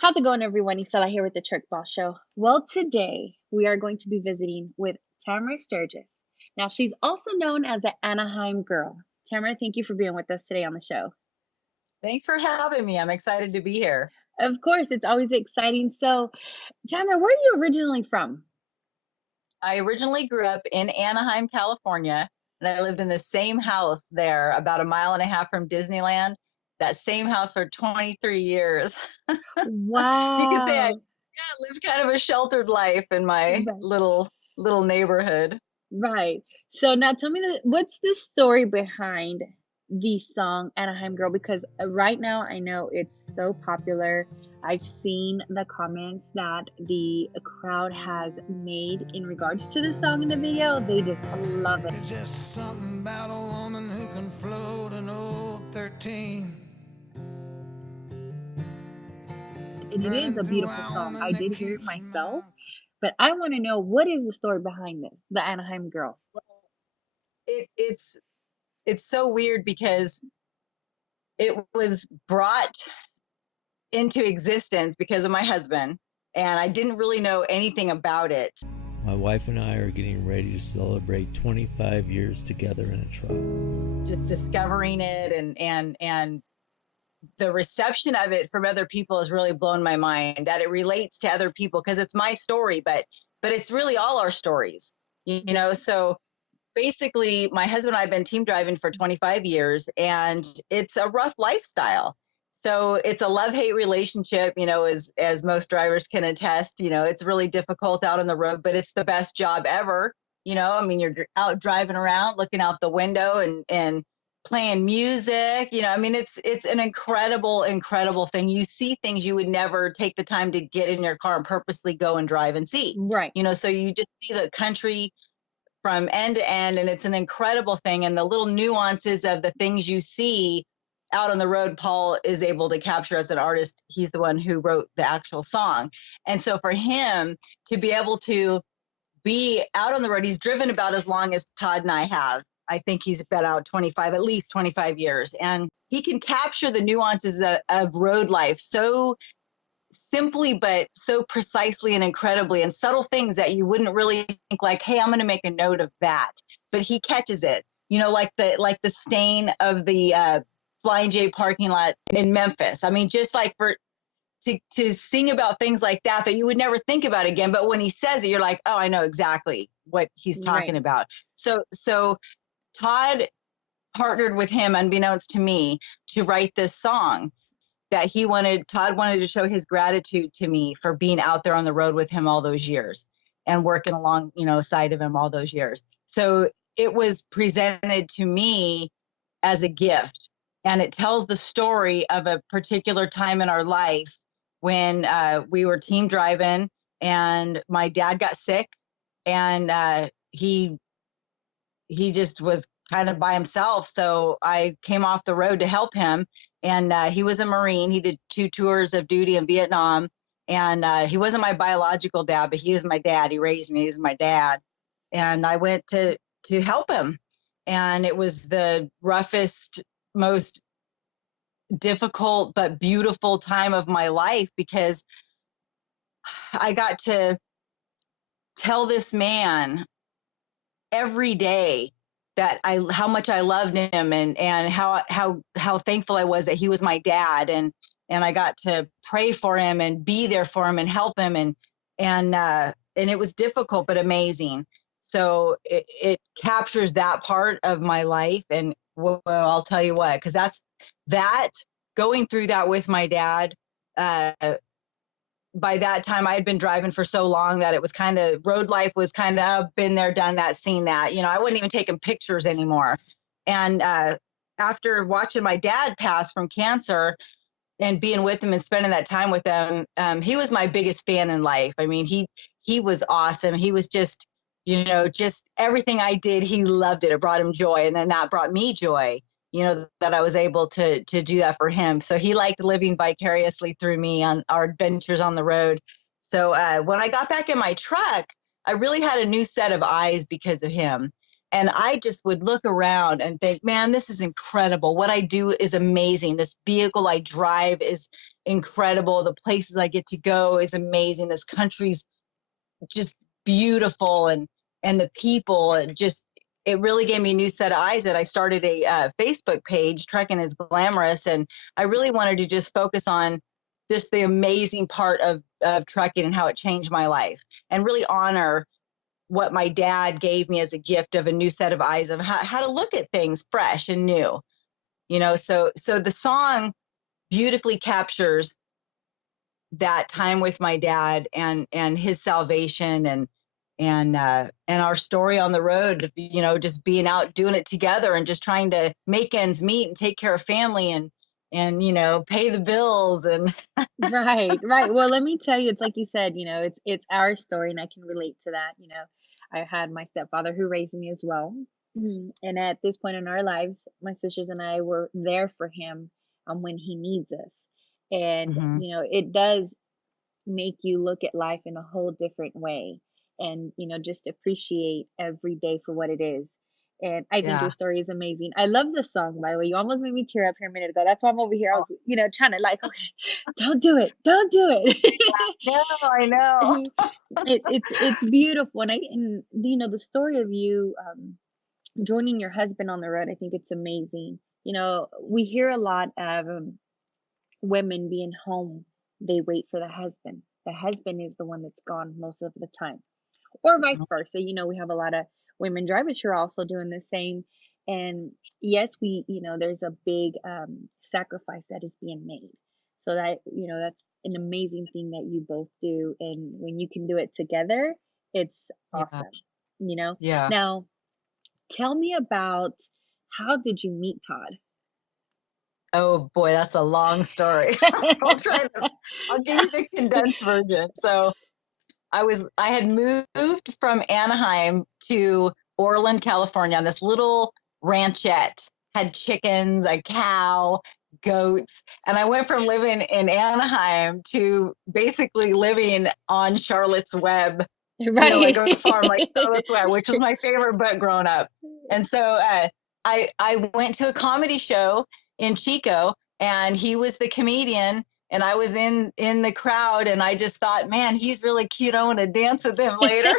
How's it going, everyone? Isela here with the Trick Boss Show. Well, today we are going to be visiting with Tamera Sturgis. Now, she's also known as the Anaheim Girl. Tamara, thank you for being with us today on the show. Thanks for having me. I'm excited to be here. Of course, it's always exciting. So, Tamara, where are you originally from? I originally grew up in Anaheim, California, and I lived in the same house there about a mile and a half from Disneyland. That same house for 23 years. So you could say I Wow. lived kind of a sheltered life in my Right. little neighborhood. Right. So now tell me what's the story behind the song Anaheim Girl? Because right now I know it's so popular. I've seen the comments that the crowd has made in regards to the song and the video. They just love it. It's just something about a woman who can float an old 13. And it is Running a through beautiful song. I Wyoming that did hear it keeps myself, my... but I want to know what is the story behind this, the Anaheim Girl. It's so weird because it was brought into existence because of my husband, and I didn't really know anything about it. My wife and I are getting ready to celebrate 25 years together in a truck. Just discovering it and the reception of it from other people has really blown my mind, that it relates to other people, because it's my story, but it's really all our stories, you know. So basically, my husband and I have been team driving for 25 years, and it's a rough lifestyle. So it's a love-hate relationship, you know, as most drivers can attest. You know, it's really difficult out on the road, but it's the best job ever. You know, I mean, you're out driving around, looking out the window and playing music. You know, I mean, it's an incredible thing. You see things you would never take the time to get in your car and purposely go and drive and see. Right. You know, so you just see the country from end to end, and it's an incredible thing. And the little nuances of the things you see out on the road, Paul is able to capture as an artist. He's the one who wrote the actual song. And so for him to be able to be out on the road, he's driven about as long as Todd and I have. I think he's been out at least 25 years. And he can capture the nuances of road life so simply, but so precisely and incredibly, and subtle things that you wouldn't really think, like, hey, I'm going to make a note of that. But he catches it, you know, like the stain of the Flying J parking lot in Memphis. I mean, just like to sing about things like that you would never think about again. But when he says it, you're like, oh, I know exactly what he's talking Right. about. So Todd partnered with him, unbeknownst to me, to write this song that Todd wanted to show his gratitude to me for being out there on the road with him all those years and working along, you know, side of him all those years. So it was presented to me as a gift, and it tells the story of a particular time in our life when we were team driving, and my dad got sick, and he just was kind of by himself. So I came off the road to help him. And he was a Marine. He did 2 tours of duty in Vietnam. And he wasn't my biological dad, but he was my dad. He raised me. He was my dad. And I went to help him. And it was the roughest, most difficult, but beautiful time of my life, because I got to tell this man every day that how much I loved him, and how thankful I was that he was my dad, and I got to pray for him and be there for him and help him, and it was difficult but amazing. So it captures that part of my life, and well, I'll tell you what, because that going through that with my dad. By that time, I had been driving for so long that it was kind of, road life was kind of been there, done that, seen that. You know, I wasn't even taking pictures anymore. And after watching my dad pass from cancer and being with him and spending that time with him, he was my biggest fan in life. I mean, he was awesome. He was just, you know, just everything I did, he loved it. It brought him joy. And then that brought me joy, you know, that I was able to do that for him. So he liked living vicariously through me on our adventures on the road. So when I got back in my truck, I really had a new set of eyes because of him. And I just would look around and think, man, this is incredible. What I do is amazing. This vehicle I drive is incredible. The places I get to go is amazing. This country's just beautiful, and the people, and just, it really gave me a new set of eyes that I started a Facebook page, Trekking is Glamorous. And I really wanted to just focus on just the amazing part of trekking and how it changed my life, and really honor what my dad gave me as a gift of a new set of eyes of how to look at things fresh and new, so the song beautifully captures that time with my dad and his salvation, and our story on the road, just being out doing it together and just trying to make ends meet and take care of family and pay the bills and Right, right. Well, let me tell you, it's like you said, it's our story, and I can relate to that. I had my stepfather who raised me as well. And at this point in our lives, my sisters and I were there for him when he needs us. And, Mhm. it does make you look at life in a whole different way, and just appreciate every day for what it is. And I think your Yeah. story is amazing. I love this song, by the way. You almost made me tear up here a minute ago. That's why I'm over here. I was trying to, like, okay, don't do it, don't do it. No, I know. It's beautiful. And the story of you joining your husband on the road, I think it's amazing. We hear a lot of women being home, they wait for the husband is the one that's gone most of the time, or vice versa. We have a lot of women drivers who are also doing the same. And yes, there's a big sacrifice that is being made. So that's an amazing thing that you both do. And when you can do it together, it's Yeah. awesome. Yeah. Now, tell me about, how did you meet Todd? Oh boy, that's a long story. I'll give you the condensed version. So I had moved from Anaheim to Orland, California, on this little ranchette, had chickens, a cow, goats. And I went from living in Anaheim to basically living on Charlotte's Web, like Right. a farm like Charlotte's Web, which was my favorite book growing up. And so I went to a comedy show in Chico, and he was the comedian, and I was in the crowd, and I just thought, man, he's really cute. I want to dance with him later.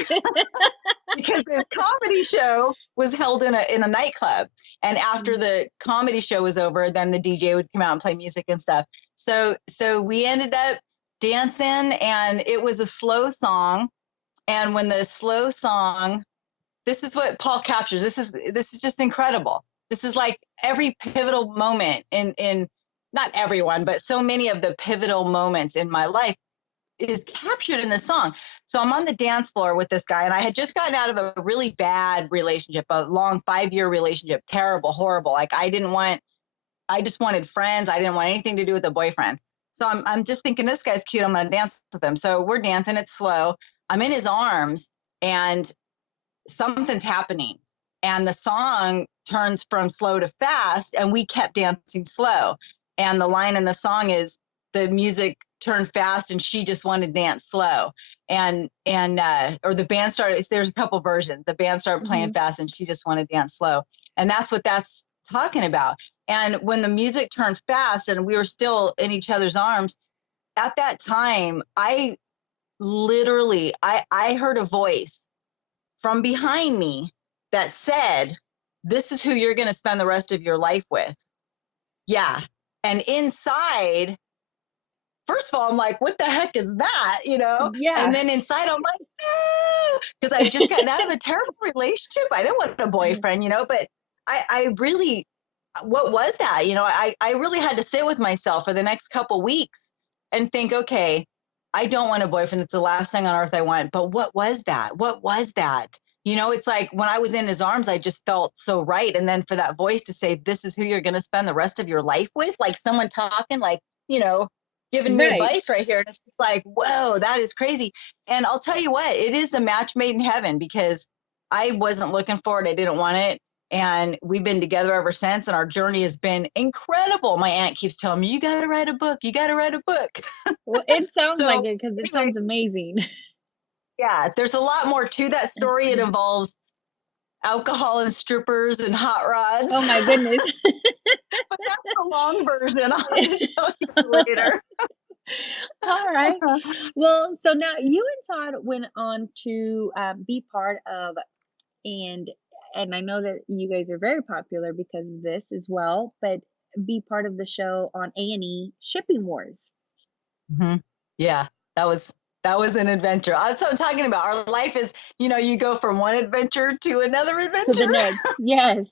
Because the comedy show was held in a nightclub, and after the comedy show was over, then the DJ would come out and play music and stuff. So we ended up dancing, and it was a slow song. And when the slow song, this is what Paul captures. This is just incredible. This is like every pivotal moment in not everyone, but so many of the pivotal moments in my life is captured in this song. So I'm on the dance floor with this guy, and I had just gotten out of a really bad relationship, a long 5-year relationship, terrible, horrible. Like I just wanted friends. I didn't want anything to do with a boyfriend. So I'm just thinking, this guy's cute. I'm going to dance with him. So we're dancing. It's slow. I'm in his arms, and something's happening. And the song turns from slow to fast, and we kept dancing slow. And the line in the song is, the music turned fast and she just wanted to dance slow. And or the band started, there's a couple versions. The band started playing fast and she just wanted to dance slow. And that's what that's talking about. And when the music turned fast and we were still in each other's arms, at that time, I literally, I heard a voice from behind me that said, this is who you're going to spend the rest of your life with. Yeah. And inside, first of all, I'm like, what the heck is that? Yeah. And then inside, I'm like, because I just gotten out of a terrible relationship. I didn't want a boyfriend, but I really, what was that? I really had to sit with myself for the next couple weeks and think, okay, I don't want a boyfriend. That's the last thing on earth I want. But what was that? What was that? It's like when I was in his arms, I just felt so right. And then for that voice to say, this is who you're going to spend the rest of your life with, like someone talking, like, giving me Right. advice right here. And it's just like, whoa, that is crazy. And I'll tell you what, it is a match made in heaven, because I wasn't looking for it. I didn't want it. And we've been together ever since. And our journey has been incredible. My aunt keeps telling me, you got to write a book. You got to write a book. Well, it sounds like So it, because it anyway, sounds amazing. yeah, there's a lot more to that story. It involves alcohol and strippers and hot rods. Oh my goodness. But that's the long version. I'll have to tell you later. All right. Well, so now you and Todd went on to be part of, and I know that you guys are very popular because of this as well, but be part of the show on A&E Shipping Wars. hmm Yeah, that was an adventure. That's what I'm talking about. Our life is, you go from one adventure to another To the adventure. next, yes.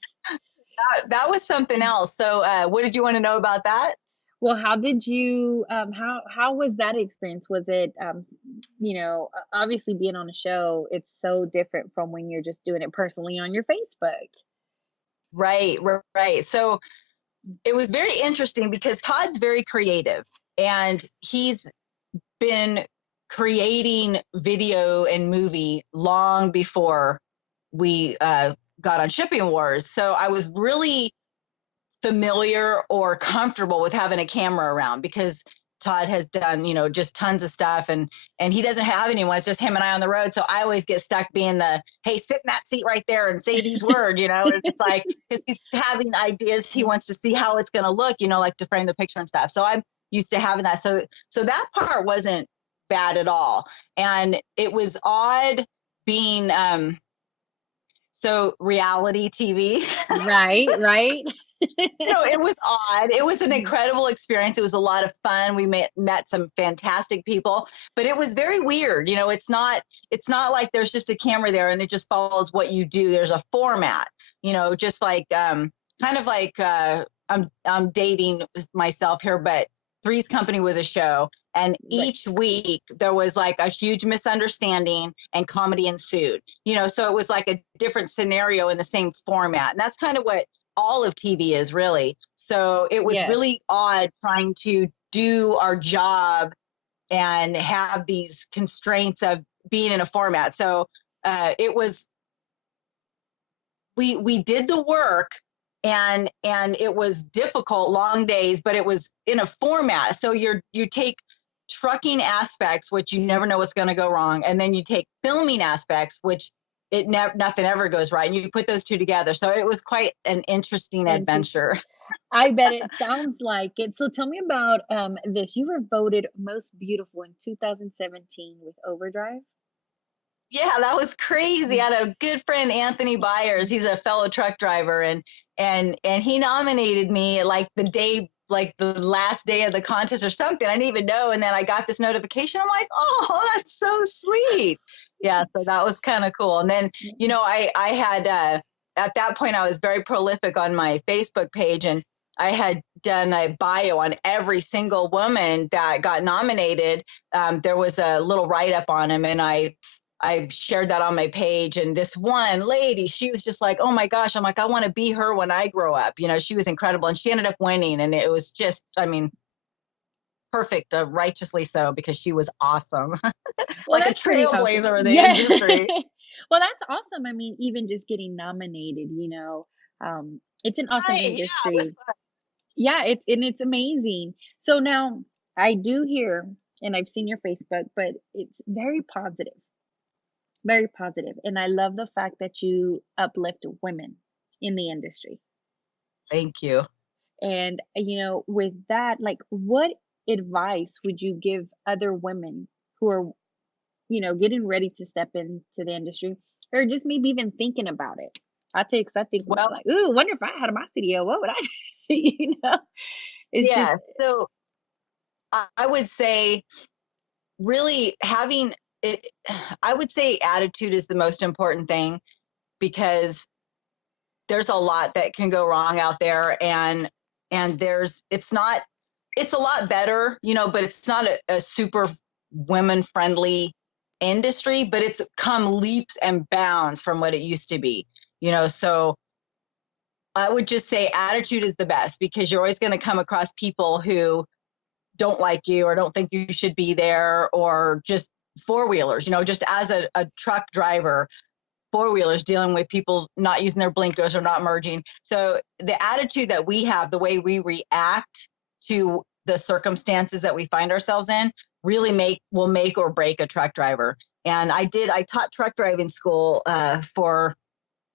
That was something else. So, what did you want to know about that? Well, how did you how was that experience? Was it obviously being on a show, it's so different from when you're just doing it personally on your Facebook. Right. So it was very interesting because Todd's very creative and he's been creating video and movie long before we got on Shipping Wars. So I was really familiar or comfortable with having a camera around because Todd has done, just tons of stuff and he doesn't have anyone. It's just him and I on the road. So I always get stuck being the, hey, sit in that seat right there and say these words, it's like, because he's having ideas. He wants to see how it's going to look, like to frame the picture and stuff. So I'm used to having that. So that part wasn't bad at all. And it was odd being, so reality TV. Right. It was odd. It was an incredible experience. It was a lot of fun. We met some fantastic people, but it was very weird. It's not like there's just a camera there and it just follows what you do. There's a format, just like kind of like I'm dating myself here, but Three's Company was a show. And each week there was like a huge misunderstanding and comedy ensued, so it was like a different scenario in the same format. And that's kind of what all of TV is really. So it was Yes. really odd trying to do our job and have these constraints of being in a format. So it was, we did the work and it was difficult, long days, but it was in a format. So you take trucking aspects, which you never know what's going to go wrong. And then you take filming aspects, which nothing ever goes right. And you put those two together. So it was quite an interesting adventure. I bet it sounds like it. So tell me about this. You were voted most beautiful in 2017 with Overdrive. Yeah, that was crazy. I had a good friend, Anthony Byers. He's a fellow truck driver, and he nominated me like the last day of the contest or something. I didn't even know. And then I got this notification. I'm like, oh, that's so sweet. Yeah, so that was kind of cool. And then, I had at that point I was very prolific on my Facebook page, and I had done a bio on every single woman that got nominated. There was a little write-up on them, and I shared that on my page. And this one lady, she was just like, oh my gosh, I'm like, I want to be her when I grow up. She was incredible. And she ended up winning. And it was just, perfect, righteously so, because she was awesome. Well, like a that's pretty trailblazer of the Yeah. industry. Well, that's awesome. I mean, even just getting nominated, it's an awesome Right. Yeah, it industry. was fun. Yeah, it's amazing. So now I do hear, and I've seen your Facebook, but it's very positive. Very positive. And I love the fact that you uplift women in the industry. Thank you. And, with that, like, what advice would you give other women who are, getting ready to step into the industry or just maybe even thinking about it? I tell you, because I think, Well, like, ooh, wonder if I had my studio, what would I do? It's yeah. just, So I would say really having it, I would say attitude is the most important thing, because there's a lot that can go wrong out there, and it's a lot better, but it's not a super women friendly industry, but it's come leaps and bounds from what it used to be, so I would just say attitude is the best, because you're always going to come across people who don't like you or don't think you should be there, or just four-wheelers, just as a truck driver, four-wheelers dealing with people not using their blinkers or not merging. So the attitude that we have, the way we react to the circumstances that we find ourselves in, really will make or break a truck driver. And I taught truck driving school for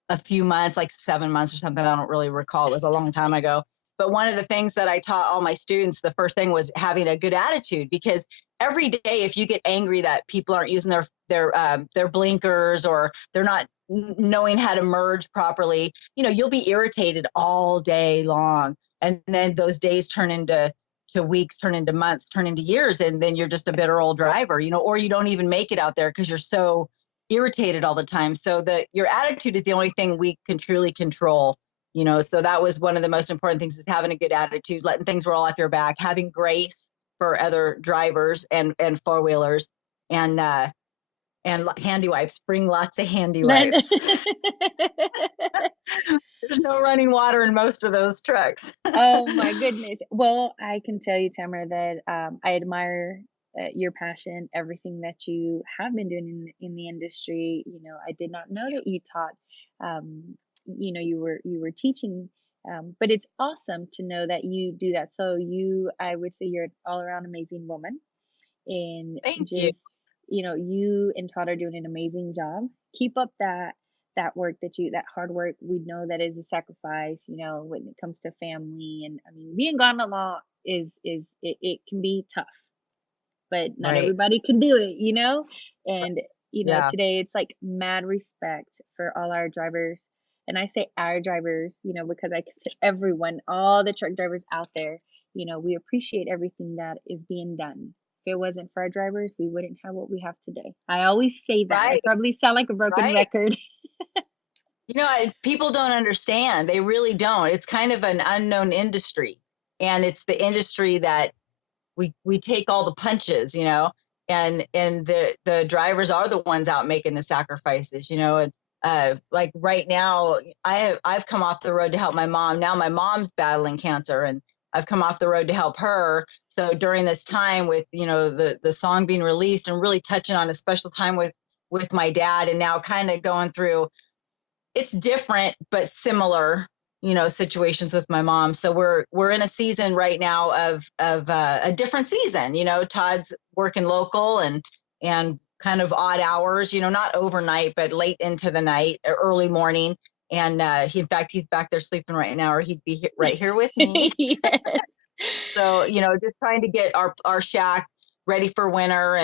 a few months, like 7 months or something. I don't really recall. It was a long time ago. But one of the things that I taught all my students, the first thing was having a good attitude, because every day, if you get angry that people aren't using their blinkers, or they're not knowing how to merge properly, you'll be irritated all day long. And then those days turn into weeks, turn into months, turn into years. And then you're just a bitter old driver, or you don't even make it out there because you're so irritated all the time. So your attitude is the only thing we can truly control. So that was one of the most important things, is having a good attitude, letting things roll off your back, having grace for other drivers and four-wheelers, and handy wipes. Bring lots of handy wipes. There's no running water in most of those trucks. Oh my goodness. Well, I can tell you, Tamara, that I admire your passion, everything that you have been doing in the industry. I did not know that you taught. You were teaching, but it's awesome to know that you do that. So I would say you're an all around amazing woman, and Thank you. just you and Todd are doing an amazing job. Keep up that work, that hard work. We know that is a sacrifice, when it comes to family. And I mean, being gone a lot it can be tough, but not Right. everybody can do it, and Yeah. today it's like mad respect for all our drivers. And I say our drivers, because I consider everyone, all the truck drivers out there, we appreciate everything that is being done. If it wasn't for our drivers, we wouldn't have what we have today. I always say that. I Right. probably sound like a broken Right. record. People don't understand. They really don't. It's kind of an unknown industry, and it's the industry that we take all the punches, and the drivers are the ones out making the sacrifices, and like right now, I've come off the road to help my mom. Now my mom's battling cancer, and I've come off the road to help her. So during this time, with the song being released, and really touching on a special time with my dad, and now kind of going through, it's different but similar, situations with my mom. So we're in a season right now of a different season. Todd's working local and kind of odd hours, not overnight, but late into the night, early morning. And in fact, he's back there sleeping right now, or he'd be right here with me. Yes. So, just trying to get our shack ready for winter,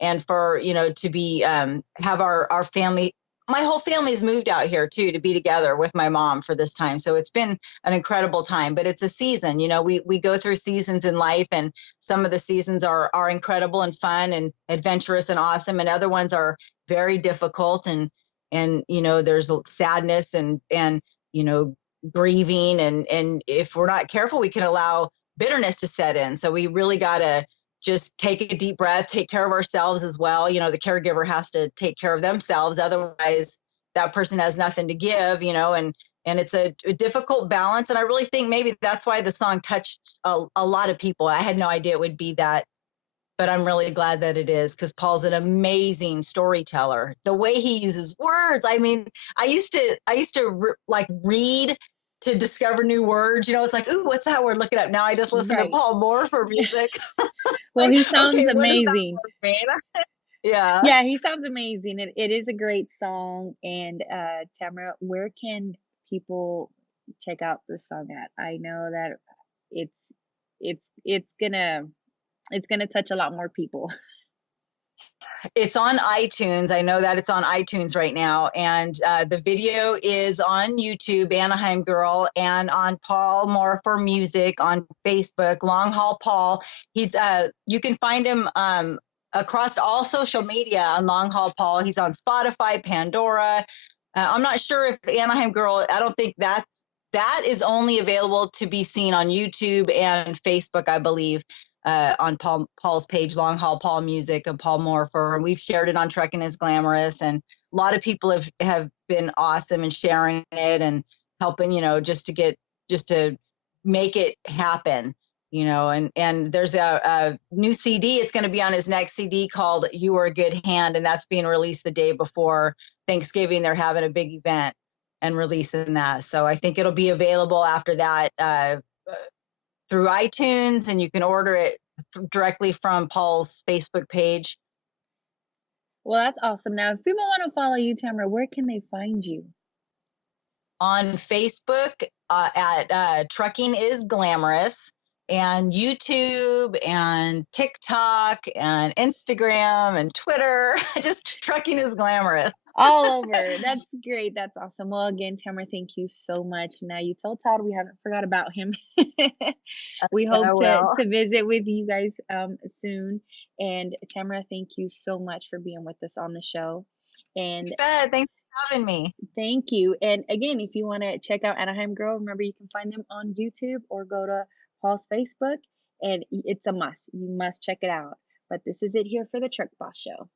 and for, to be, have our family. My whole family's moved out here too, to be together with my mom for this time. So it's been an incredible time, but it's a season. We go through seasons in life, and some of the seasons are incredible and fun and adventurous and awesome. And other ones are very difficult, and there's sadness and grieving. And if we're not careful, we can allow bitterness to set in. So we really got to just take a deep breath, take care of ourselves as well. The caregiver has to take care of themselves. Otherwise, that person has nothing to give, and it's a difficult balance. And I really think maybe that's why the song touched a lot of people. I had no idea it would be that, but I'm really glad that it is, because Paul's an amazing storyteller. The way he uses words. I mean, I used to like read to discover new words. It's like, ooh, what's that word? Look it up. Now I just listen to Paul Moore for music. Well, Like, he sounds okay, what does that amazing. word mean? Yeah. Yeah, he sounds amazing. It is a great song. And Tamara, where can people check out the song at? I know that it's it's gonna touch a lot more people. It's on iTunes. I know that it's on iTunes right now. And the video is on YouTube, Anaheim Girl, and on Paul Moore for Music on Facebook, Long Haul Paul. You can find him across all social media on Long Haul Paul. He's on Spotify, Pandora. I'm not sure if Anaheim Girl, I don't think that is only available to be seen on YouTube and Facebook, I believe. On Paul's page, Long Haul Paul Music, and Paul Morpher. And we've shared it on Trucking is Glamorous. And a lot of people have been awesome in sharing it and helping, just to make it happen, and there's a new CD. It's going to be on his next CD called You Are a Good Hand. And that's being released the day before Thanksgiving. They're having a big event and releasing that. So I think it'll be available after that, through iTunes, and you can order it directly from Paul's Facebook page. Well, that's awesome. Now, if people want to follow you, Tamara, where can they find you? On Facebook, at Trucking is Glamorous, and YouTube and TikTok and Instagram and Twitter. Just Trucking is Glamorous. All over. That's great. That's awesome. Well, again, Tamara, thank you so much. Now you told Todd we haven't forgot about him. We I hope will. to visit with you guys soon. And Tamara, thank you so much for being with us on the show. And You bet. Thanks for having me. thank you. And again, if you want to check out Anaheim Girl, remember you can find them on YouTube or go to Paul's Facebook. And it's a must. You must check it out. But this is it here for the Truck Boss Show.